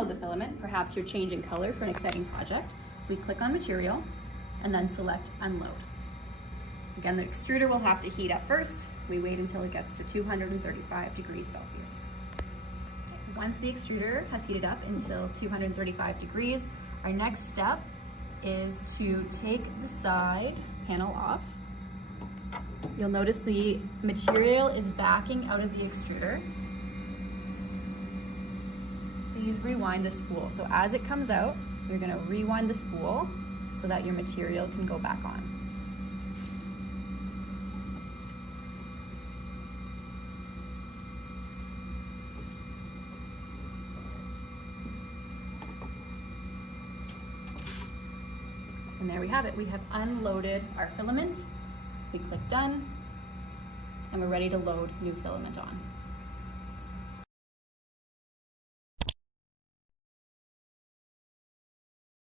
unload the filament, perhaps you're changing color for an exciting project, we click on Material and then select Unload. Again, the extruder will have to heat up first. We wait until it gets to 235 degrees Celsius. Once the extruder has heated up until 235 degrees, our next step is to take the side panel off. You'll notice the material is backing out of the extruder. Please rewind the spool. So as it comes out, you're going to rewind the spool so that your material can go back on. And there we have it. We have unloaded our filament. We click done, and we're ready to load new filament on.